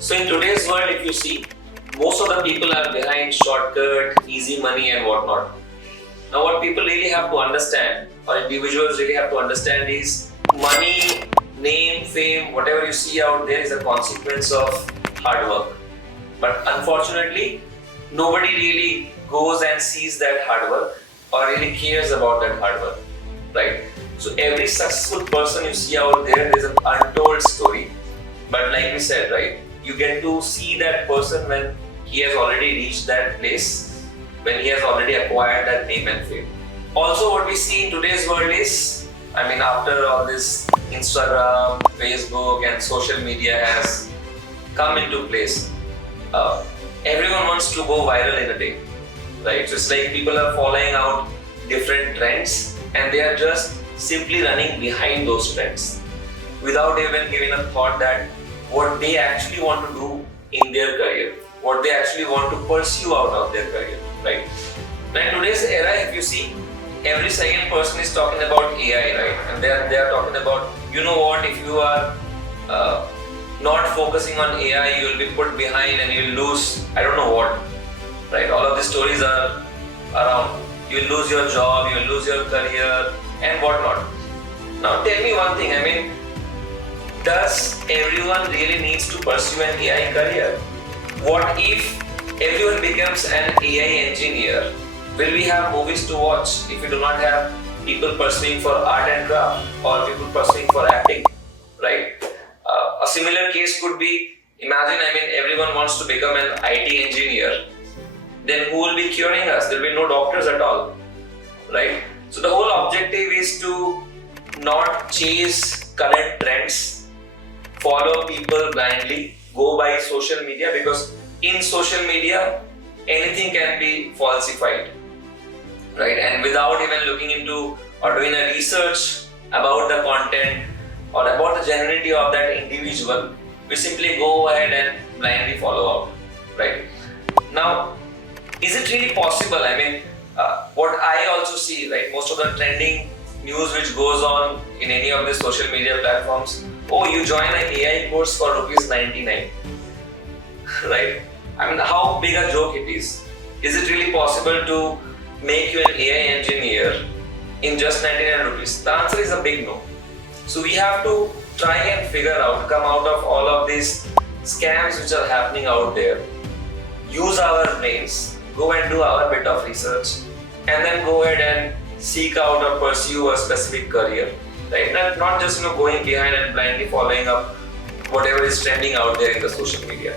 So in today's world, if you see, most of the people are behind shortcut, easy money and whatnot. Now what people really have to understand, or individuals really have to understand, is money, name, fame, whatever you see out there is a consequence of hard work. But unfortunately, nobody really goes and sees that hard work or really cares about that hard work, right? So every successful person you see out there is an untold story. But like we said, right, you get to see that person when he has already reached that place, when he has already acquired that name and fame. Also, what we see in today's world is, after all this Instagram, Facebook and social media has come into place, everyone wants to go viral in a day, right? So it's like people are following out different trends and they are just simply running behind those trends without even giving a thought that what they actually want to do in their career, what they actually want to pursue out of their career, right? Now in today's era, if you see, every second person is talking about AI, right? And they are talking about, if you are not focusing on AI, you will be put behind and you will lose, I don't know what, right? All of these stories are around. You will lose your job, you will lose your career and whatnot. Now tell me one thing, does everyone really needs to pursue an AI career? What if everyone becomes an AI engineer? Will we have movies to watch if we do not have people pursuing for art and craft or people pursuing for acting, right? A similar case could be, imagine, everyone wants to become an IT engineer. Then who will be curing us? There will be no doctors at all, right? So the whole objective is to not chase current trends, follow people blindly, go by social media, because in social media, anything can be falsified, right? And without even looking into or doing a research about the content or about the genuinity of that individual, we simply go ahead and blindly follow out, right? Now, is it really possible? What I also see, right, most of the trending news which goes on in any of the social media platforms, you join an AI course for ₹99, right? How big a joke it is. Is it really possible to make you an AI engineer in just 99 rupees? The answer is a big no. So we have to try and figure out, come out of all of these scams which are happening out there. Use our brains, go and do our bit of research, and then go ahead and seek out or pursue a specific career, right? Not just going behind and blindly following up whatever is trending out there in the social media.